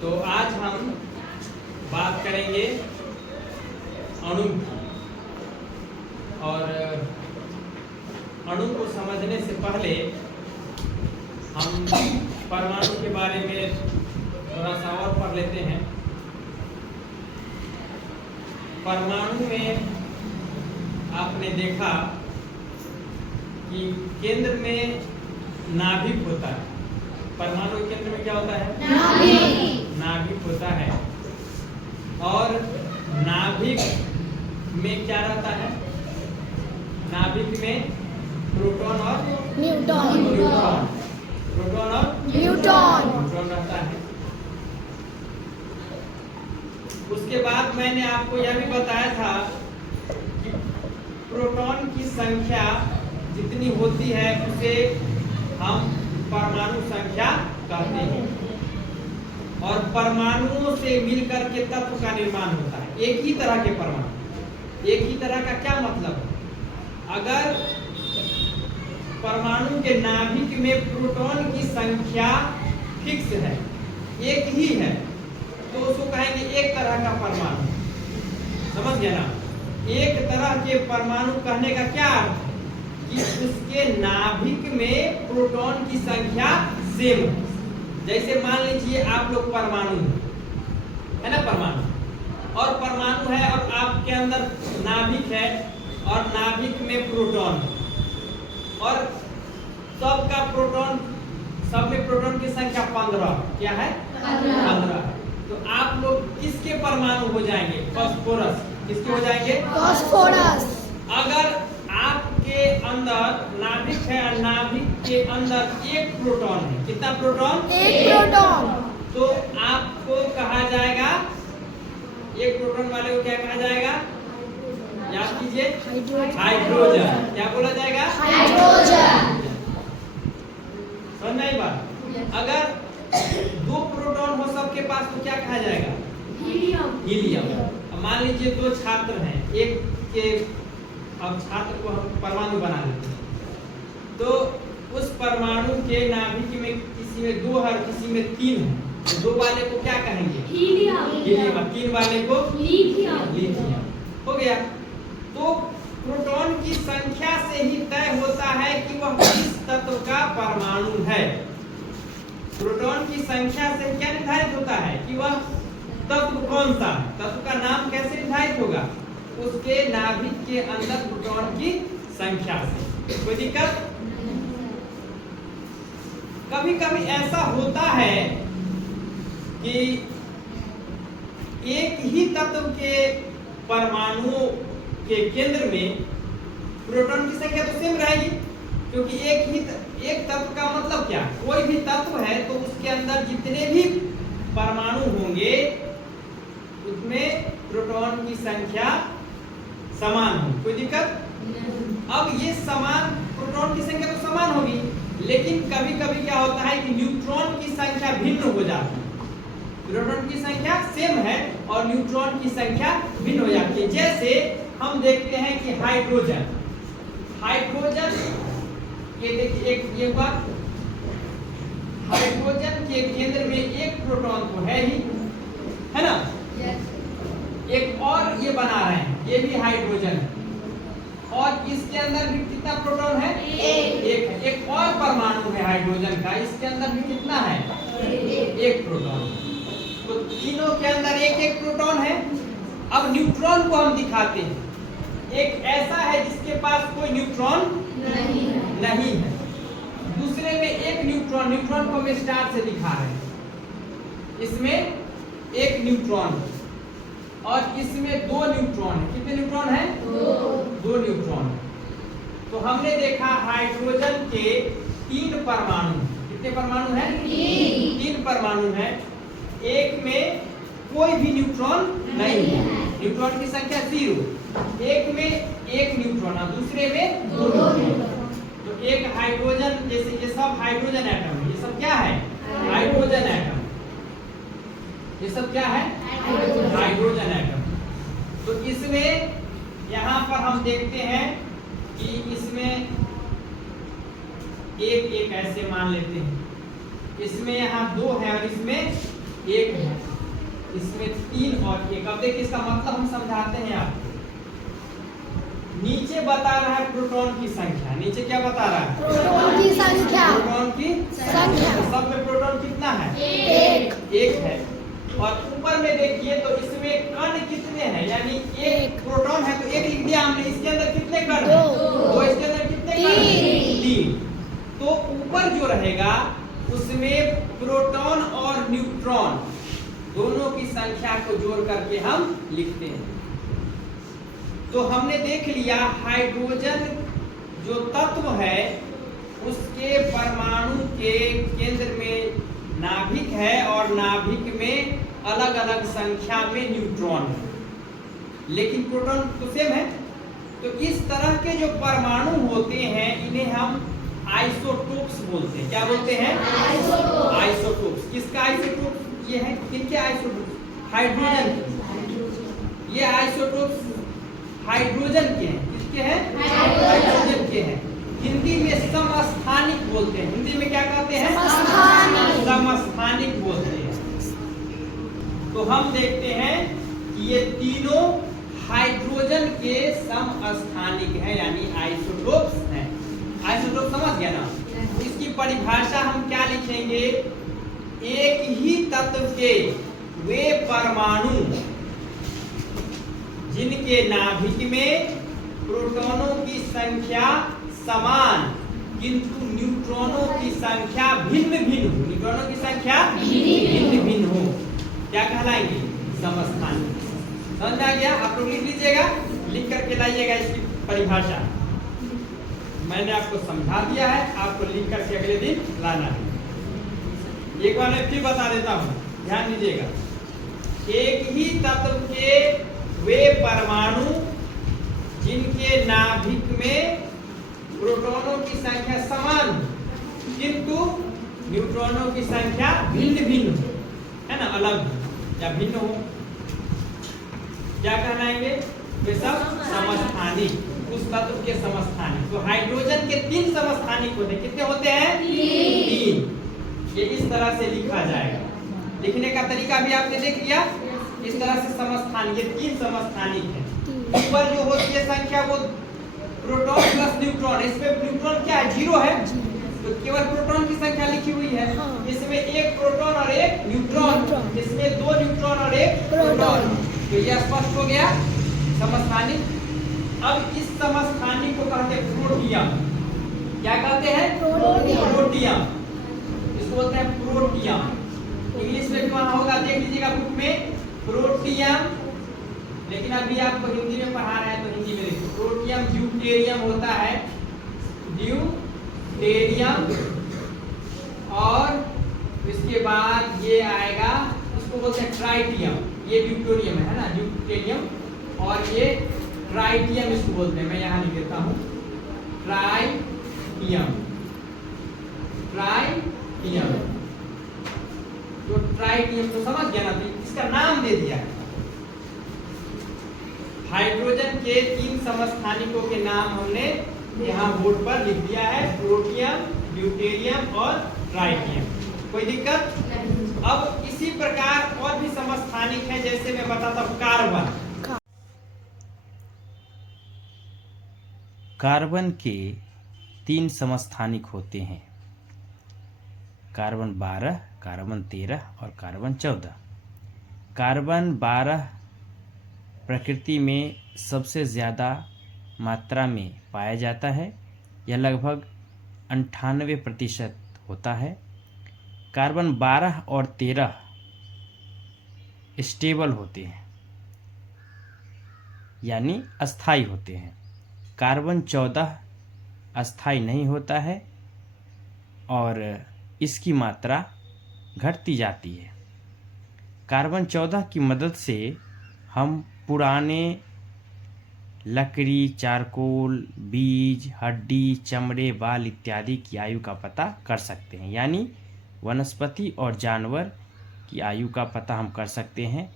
तो आज हम बात करेंगे अणु की। और अणु को समझने से पहले हम परमाणु के बारे में थोड़ा सा और पढ़ लेते हैं। परमाणु में आपने देखा कि केंद्र में नाभिक होता है। परमाणु के केंद्र में क्या होता है? नाभिक होता है। और नाभिक में क्या रहता है? नाभिक में प्रोटॉन और न्यूट्रॉन रहता है। उसके बाद मैंने आपको यह भी बताया था कि प्रोटॉन की संख्या जितनी होती है उसे हम परमाणु संख्या कहते हैं। और परमाणुओं से मिलकर के तत्व का निर्माण होता है। एक ही तरह के परमाणु। एक ही तरह का क्या मतलब? अगर परमाणु के नाभिक में प्रोटॉन की संख्या फिक्स है, एक ही है, तो उसको कहेंगे एक तरह का परमाणु। समझ गए ना? एक तरह के परमाणु कहने का क्या अर्थ है? कि उसके नाभिक में प्रोटॉन की संख्या सेम है। जैसे मान लीजिए आप लोग परमाणु है ना, परमाणु और परमाणु है और आपके अंदर नाभिक है और नाभिक में प्रोटॉन और सबका प्रोटॉन, सब में प्रोटॉन की संख्या 15। क्या है? 15। तो आप लोग किसके परमाणु हो जाएंगे? फास्फोरस। किसके हो जाएंगे? फास्फोरस। अगर आपके अंदर नाभिक है और नाभिक के अंदर एक प्रोटॉन है, कितना प्रोटॉन? एक प्रोटॉन। तो आपको कहा जाएगा, एक प्रोटॉन वाले को क्या कहा जाएगा? याद कीजिए, हाइड्रोजन। क्या बोला जाएगा? हाइड्रोजन। समझ में आई बात? अगर दो प्रोटॉन हो सबके पास तो क्या कहा जाएगा? हीलियम। मान लीजिए दो छात्र हैं, एक के, अब छात्र को हम परमाणु बना लेते हैं। तो उस परमाणु के नाभिक में किसी में 2 है, किसी में 3 है। तो 2 वाले को क्या कहेंगे? हीलियम। 3 वाले को लिथियम। हो गया। तो प्रोटॉन की संख्या से ही तय होता है कि वह किस तत्व का परमाणु है। प्रोटॉन की संख्या से क्या निर्धारित होता है कि वह तत्व कौन सा है। तत्व का नाम कैसे निर्धारित होगा? उसके नाभिक के अंदर प्रोटॉन की संख्या से। कोई दिक्कत? कभी कभी ऐसा होता है कि एक ही तत्व के परमाणुओं के केंद्र में प्रोटॉन की संख्या तो सेम रहेगी, क्योंकि एक तत्व का मतलब क्या? कोई भी तत्व है तो उसके अंदर जितने भी परमाणु होंगे उसमें प्रोटॉन की संख्या समान हो। कोई दिक्कत? अब ये समान प्रोटॉन की संख्या तो समान होगी, लेकिन कभी कभी क्या होता है कि न्यूट्रॉन की संख्या भिन्न हो जाती है। प्रोटॉन की संख्या सेम है और न्यूट्रॉन की संख्या भिन्न हो जाती है। जैसे हम देखते हैं कि हाइड्रोजन ये देखिए, एक ये बात, हाइड्रोजन के केंद्र में एक प्रोटॉन तो है ही, है ना? एक और ये बना रहे हैं, ये भी हाइड्रोजन है और इसके अंदर भी कितना प्रोटॉन है? एक है। एक और परमाणु है हाइड्रोजन का, इसके अंदर भी कितना है? एक प्रोटॉन। तो तीनों के अंदर एक एक प्रोटॉन है। अब न्यूट्रॉन को हम दिखाते हैं। एक ऐसा है जिसके पास कोई न्यूट्रॉन नहीं है। दूसरे में एक न्यूट्रॉन को हम स्टार से दिखा रहे हैं। इसमें एक न्यूट्रॉन और इसमें 2 न्यूट्रॉन है। कितने न्यूट्रॉन है? 2 न्यूट्रॉन। तो हमने देखा हाइड्रोजन के 3 परमाणु। कितने परमाणु हैं? 3 परमाणु हैं। एक में कोई भी न्यूट्रॉन नहीं है, न्यूट्रॉन की संख्या 0। एक में एक न्यूट्रॉन और दूसरे में 2 न्यूट्रॉन। तो एक हाइड्रोजन, जैसे ये सब हाइड्रोजन एटम है। ये सब क्या है? Hydrogen atom. ये सब क्या है? Hydrogen atom. तो इसमें यहाँ पर हम देखते हैं कि इसमें एक ऐसे मान लेते हैं, इसमें यहाँ 2 है और इसमें एक है, इसमें 3 और 1। अब देखिए इसका मतलब हम समझाते हैं आपको। नीचे बता रहा है प्रोटॉन की संख्या, नीचे क्या बता रहा है? प्रोटॉन की संख्या। प्रोटॉन की संख्या। तो सब में प्रोटॉन कितना है? एक है। और ऊपर में देखिए तो इसमें कण कितने हैं, यानी एक प्रोटॉन है तो एक लिख दिया हमने, इसके अंदर कितने कण हैं? दो। इसके अंदर कितने कण हैं? 3। तो ऊपर जो रहेगा उसमें प्रोटॉन और न्यूट्रॉन दोनों की संख्या को जोड़ करके हम लिखते हैं। तो हमने देख लिया हाइड्रोजन जो तत्व है उसके परमाणु के केंद्र में नाभिक है और नाभिक में अलग अलग संख्या में न्यूट्रॉन है, लेकिन प्रोटॉन तो सेम है। तो इस तरह के जो परमाणु होते हैं इन्हें हम आइसोटोप्स बोलते हैं। क्या बोलते हैं? आइसोटोप्स। किसका आइसोटोप्स ये है? किनके आइसोटोप्स? हाइड्रोजन। ये आइसोटोप्स हाइड्रोजन के हैं। किसके हैं? हाइड्रोजन के हैं। हिंदी में समस्थानिक बोलते हैं। हिंदी में क्या कहते हैं? समस्थानिक बोलते हैं। तो हम देखते हैं कि ये तीनों हाइड्रोजन के समस्थानिक हैं, यानी आइसोटोप्स हैं। आइसोटोप समझ गया ना? इसकी परिभाषा हम क्या लिखेंगे? एक ही तत्व के वे परमाणु जिनके नाभिक में प्रोटॉनों की संख्या समान किंतु न्यूट्रॉनों की संख्या भिन्न भिन्न हो। न्यूट्रॉनों की संख्या भिन्न भिन्न हो, क्या कहलाएंगे? समस्थानिक। समझ आ गया? आप लोग लिख लीजिएगा, लिख करके लाइएगा इसकी परिभाषा। मैंने आपको समझा दिया है, आपको लिख करके अगले दिन लाना है। एक बार मैं फिर बता देता हूँ, ध्यान दीजिएगा। एक ही तत्व के वे परमाणु जिनके नाभिक में प्रोटॉनों की संख्या समान किंतु न्यूट्रॉनों की संख्या भिन्न भिन्न हो, है ना? अलग या भिन्न हो, क्या कहलाएंगे? वे सब समस्थानिक, उस तत्व के समस्थानिक। तो हाइड्रोजन के 3 समस्थानिक होते हैं। कितने होते हैं? 3। ये इस तरह से लिखा जाएगा। लिखने का तरीका भी आपने देख लिया। इस तरह से समस्थानिक, ये 3 समस्थानिक है। ऊपर जो होती है संख्या वो प्रोटॉन प्लस न्यूट्रॉन, इसमें न्यूट्रॉन क्या है? 0 है, तो केवल प्रोटॉन की संख्या लिखी हुई है। इसमें एक प्रोटॉन और एक न्यूट्रॉन, इसमें 2 न्यूट्रॉन और एक प्रोटॉन। तो ये स्पष्ट हो गया समस्थानिक। अब इस समस्थानिक को कहते हैं प्रोटियम। क्या कहते हैं? प्रोटियम। इसको बोलते हैं प्रोटियम। इंग्लिश में भी वहां होगा, देख लीजिएगा बुक में, प्रोटियम। लेकिन अभी आपको हिंदी में पढ़ा रहे हैं तो हिंदी में देखो। प्रोटियम ड्यूटेरियम होता है, ड्यूटेरियम। और इसके बाद ये आएगा, इसको बोलते हैं ट्राइटियम। ये ड्यूटेरियम है ना, ड्यूटेरियम। और ये ट्राइटियम इसको बोलते हैं। मैं यहाँ लिख देता हूँ, ट्राइटियम। ट्राइटियम तो ट्राइटियम तो समझ गया ना, तो इसका नाम दे दिया है। हाइड्रोजन के 3 समस्थानिकों के नाम हमने यहाँ बोर्ड पर लिख दिया है, प्रोटियम, ड्यूटेरियम और ट्राइटियम। कोई दिक्कत? अब इसी प्रकार और भी समस्थानिक हैं, जैसे मैं बताता हूँ कार्बन। कार्बन के 3 समस्थानिक होते हैं, कार्बन 12, कार्बन 13 और कार्बन 14। कार्बन 12 प्रकृति में सबसे ज़्यादा मात्रा में पाया जाता है, यह लगभग 98% होता है। कार्बन 12 और 13 स्टेबल होते हैं, यानी अस्थाई होते हैं। कार्बन 14 अस्थाई नहीं होता है और इसकी मात्रा घटती जाती है। कार्बन 14 की मदद से हम पुराने लकड़ी, चारकोल, बीज, हड्डी, चमड़े, बाल इत्यादि की आयु का पता कर सकते हैं, यानी वनस्पति और जानवर की आयु का पता हम कर सकते हैं।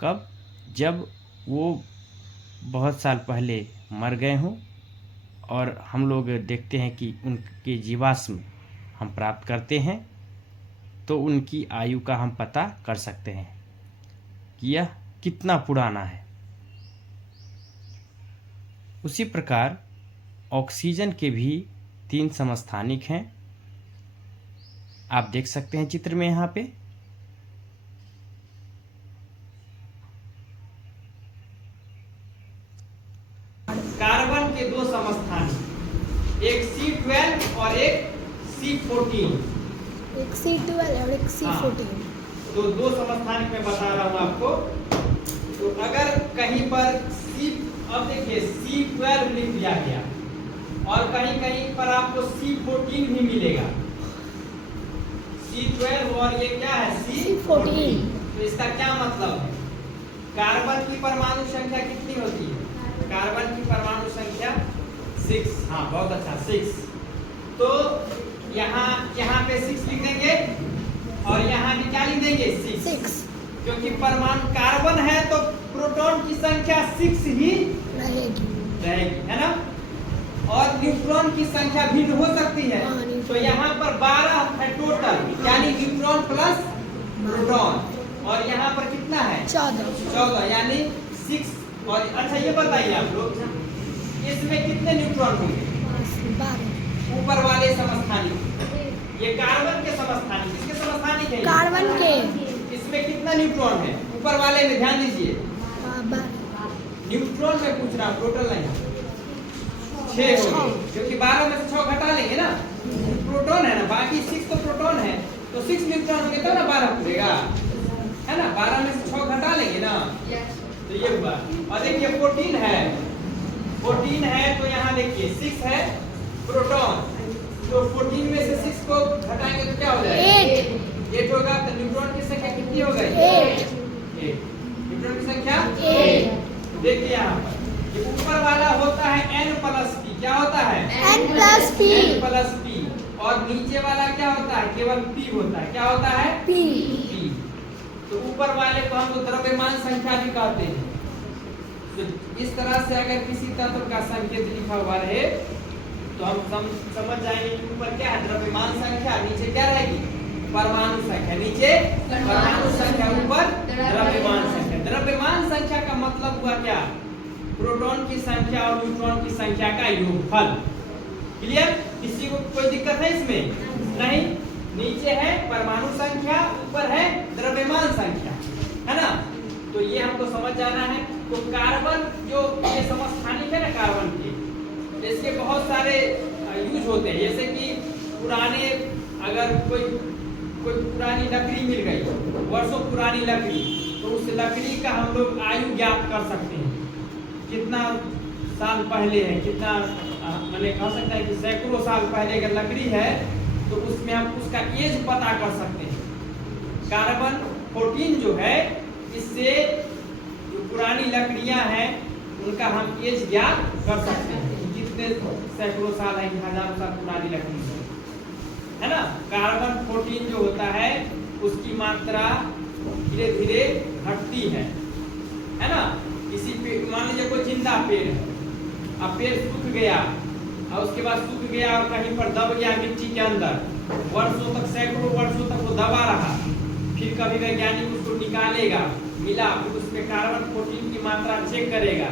कब? जब वो बहुत साल पहले मर गए हों और हम लोग देखते हैं कि उनके जीवाश्म हम प्राप्त करते हैं, तो उनकी आयु का हम पता कर सकते हैं कि यह कितना पुराना है। उसी प्रकार ऑक्सीजन के भी 3 समस्थानिक हैं। आप देख सकते हैं चित्र में यहाँ पे। कार्बन के 2 समस्थानिक, एक C12 और एक C14। एक C12 और एक C14। तो 2 समस्थानिक मैं बता रहा हूँ आपको। तो अगर कहीं पर अब देखिए C12 लिख दिया गया और कहीं कहीं पर आपको C14 भी मिलेगा। C12 और ये क्या है C14। तो इसका क्या मतलब है? कार्बन की परमाणु संख्या कितनी होती है? कार्बन की परमाणु संख्या 6। हाँ, बहुत अच्छा, 6। तो यहाँ पे 6 लिख देंगे और यहाँ भी क्या लिख देंगे 6, क्योंकि परमाणु कार्बन है तो प्रोटॉन की संख्या 6 ही रहेगी, है ना। और न्यूट्रॉन की संख्या भिन्न हो सकती है। तो यहाँ पर 12 है टोटल, यानी न्यूट्रॉन प्लस प्रोटॉन। और यहाँ पर कितना है 14, यानी 6। और अच्छा ये बताइए आप लोग, इसमें कितने न्यूट्रॉन होंगे? ऊपर वाले समस्थानिक, ये कार्बन के समस्थानिक, किसके समस्थानिक है? कार्बन के। इसमें कितना न्यूट्रॉन है ऊपर वाले में? ध्यान दीजिए, न्यूट्रॉन में पूछ रहा हूँ, टोटल नहीं। 6 होंगे, क्योंकि 12 में से 6 घटा लेंगे ना, प्रोटॉन है ना, बाकी 6 तो प्रोटॉन है, तो 6 न्यूट्रॉन होंगे तो ना 12 पूरेगा, है ना। 12 में से 6 घटा लेंगे ना, तो ये हुआ। और देखिए 14 है, तो यहाँ देखिए 6 है प्रोटॉन, तो 14 में से 6 को घटाएंगे तो क्या हो जाएगा? 8 होगा। तो न्यूट्रॉन की संख्या कितनी हो गई? 8। न्यूट्रॉन की संख्या 8। देखिए यहाँ पर ये ऊपर वाला होता है N+P। क्या होता है? N+P। N+P। और नीचे वाला क्या होता है? केवल P होता है। क्या होता है? P। तो ऊपर वाले को हम द्रव्यमान संख्या भी कहते हैं। तो इस तरह से अगर किसी तत्व का संकेत लिखा हुआ रहे तो हम समझ जाएंगे कि ऊपर क्या है? द्रव्यमान संख्या, नीचे क्या रहेगी? परमाणु संख्या। नीचे परमाणु संख्या, ऊपर द्रव्यमान संख्या। द्रव्यमान संख्या का मतलब हुआ क्या? प्रोटॉन की संख्या और न्यूट्रॉन की संख्या का योगफल। क्लियर? किसी को कोई दिक्कत है इसमें? नहीं। नीचे है परमाणु संख्या, ऊपर है द्रव्यमान संख्या, है ना। तो ये हमको समझ जाना है। तो कार्बन जो ये समस्थानिक है ना कार्बन के, इसके बहुत सारे यूज होते हैं। जैसे कि पुराने, अगर कोई पुरानी लकड़ी मिल गई, वर्षों पुरानी लकड़ी, तो उस लकड़ी का हम लोग आयु ज्ञात कर सकते हैं, कितना साल पहले है, कितना मैंने कह सकता है कि सैकड़ों साल पहले अगर लकड़ी है तो उसमें हम उसका एज पता कर सकते हैं। कार्बन 14 जो है, इससे जो पुरानी लकड़ियां हैं उनका हम एज ज्ञात कर सकते हैं, कितने सैकड़ों साल है, हजारों साल पुरानी लकड़ी है ना। कार्बन 14 जो होता है उसकी मात्रा धीरे धीरे घटती है ना। किसी पेड़, मान लीजिए कोई जिंदा पेड़ है, अब पेड़ सूख गया और उसके बाद सूख गया और कहीं पर दब गया मिट्टी के अंदर, वर्षों तक, सैकड़ों वर्षों तक वो दबा रहा, फिर कभी वैज्ञानिक उसको निकालेगा, मिला, फिर उसमें कार्बन 14 की मात्रा चेक करेगा,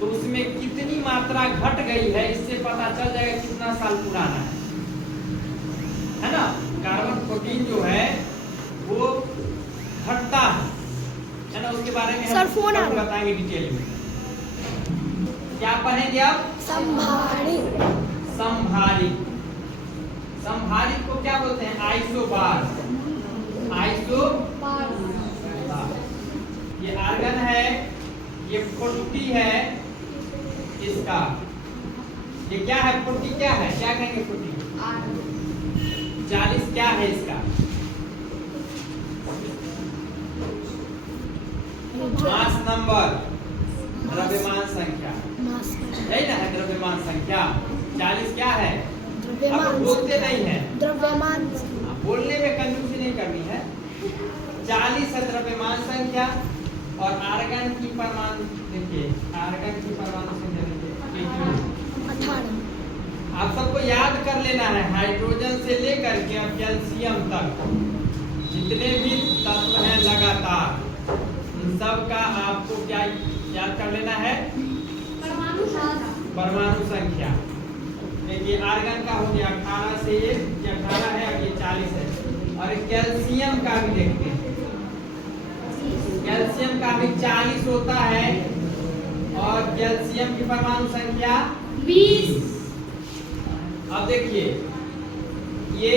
तो उसमें कितनी मात्रा घट गई है, इससे पता चल जाएगा कितना साल पुराना है ना। कार्बन 14 जो है वो घटता है ना, उसके बारे में हम बताएंगे डिटेल में। क्या पढ़ेंगे आप? संभारित। संभारित को क्या बोलते हैं? आइसोबार। ये आर्गन है, ये 40 है इसका। ये क्या है? 40 क्या है? क्या कहेंगे 40? 40 क्या है इसका? मास नंबर, द्रव्यमान संख्या, यही ना है द्रव्यमान संख्या। 40 क्या है? आप बोलते नहीं है, द्रव्यमान। बोलने में कंजूसी नहीं करनी है। 40 है द्रव्यमान संख्या। और आर्गन की परमाणु, देखिए आर्गन की परमाणु संख्या 18। आप सबको याद कर लेना है, हाइड्रोजन से लेकर के कैल्शियम तक जितने भी तत्व हैं लगातार उन सब का आपको क्या याद कर लेना है? परमाणु संख्या। देखिए आर्गन का हो गया 18 से 18 है और ये 40 है। और कैल्शियम का भी देखते हैं, कैल्शियम का भी 40 होता है और कैल्शियम की परमाणु संख्या 20। अब देखिए ये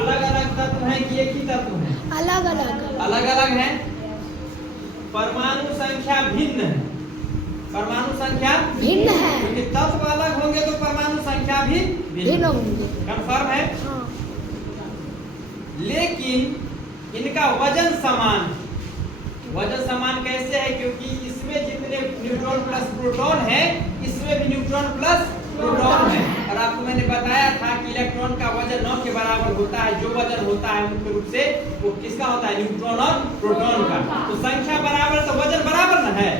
अलग अलग तत्व हैं कि एक ही तत्व है? अलग अलग अलग अलग है। परमाणु संख्या भिन्न है, परमाणु संख्या भिन्न है। क्योंकि तत्व अलग होंगे तो परमाणु संख्या भी भिन्न होंगे। कंफर्म है? हाँ। लेकिन इनका वजन समान। वजन समान कैसे है? क्योंकि इसमें जितने न्यूट्रॉन प्लस प्रोटॉन है इसमें भी न्यूट्रॉन प्लस प्रोटॉन है। और आपको मैंने बताया था कि इलेक्ट्रॉन का वजन 9 के बराबर होता है। जो वजन होता है मुख्य रूप से वो किसका होता है? न्यूट्रॉन और प्रोटॉन का। तो संख्या बराबर तो वजन बराबर न है।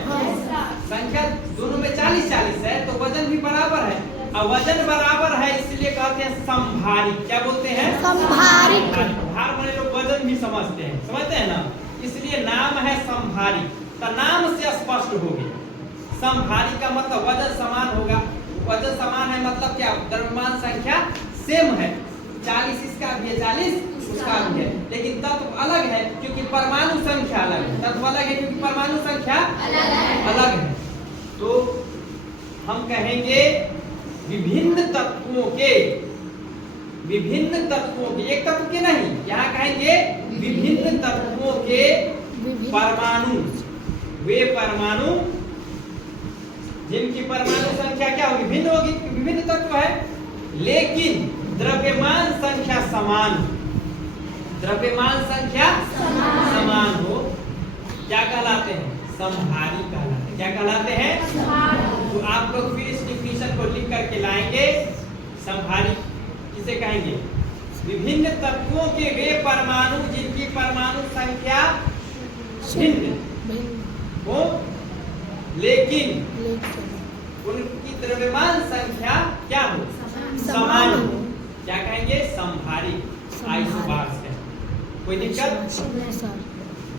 संख्या दोनों में 40-40 है तो वजन भी बराबर है। और वजन बराबर है इसलिए कहते हैं समभारिक। क्या बोलते हैं? समभारिक। भार बने लोग वजन भी समझते हैं, समझते हैं ना, इसलिए नाम है समभारिक। तो नाम से स्पष्ट हो गया। समभारिक का मतलब वजन समान होगा। वजन समान है मतलब क्या? द्रव्यमान संख्या सेम है, 40 इसका भी है 40 उसका भी है, लेकिन तत्व अलग है क्योंकि परमाणु संख्या अलग है। तत्व अलग है क्योंकि परमाणु संख्या अलग है। तो हम कहेंगे विभिन्न तत्वों के एक तत्व के नहीं, यहाँ कहेंगे विभिन्न तत्वों के परमाणु, वे परमाणु जिनकी परमाणु संख्या क्या होगी? भिन्न होगी, विभिन्न तत्व है लेकिन द्रव्यमान संख्या समान। द्रव्यमान संख्या समान हो क्या कहलाते हैं? समभारी कहलाते हैं। क्या कहलाते हैं? तो आप लोग फिर इस डिफिनेशन को लिख करके लाएंगे। समभारी किसे कहेंगे? विभिन्न तत्वों के वे परमाणु जिनकी परमाणु संख्या भिन्न हो लेकिन उनकी द्रव्यमान संख्या क्या हो? समान हो। क्या कहेंगे? समभारी। आइसोबार्स है। कोई दिक्कत?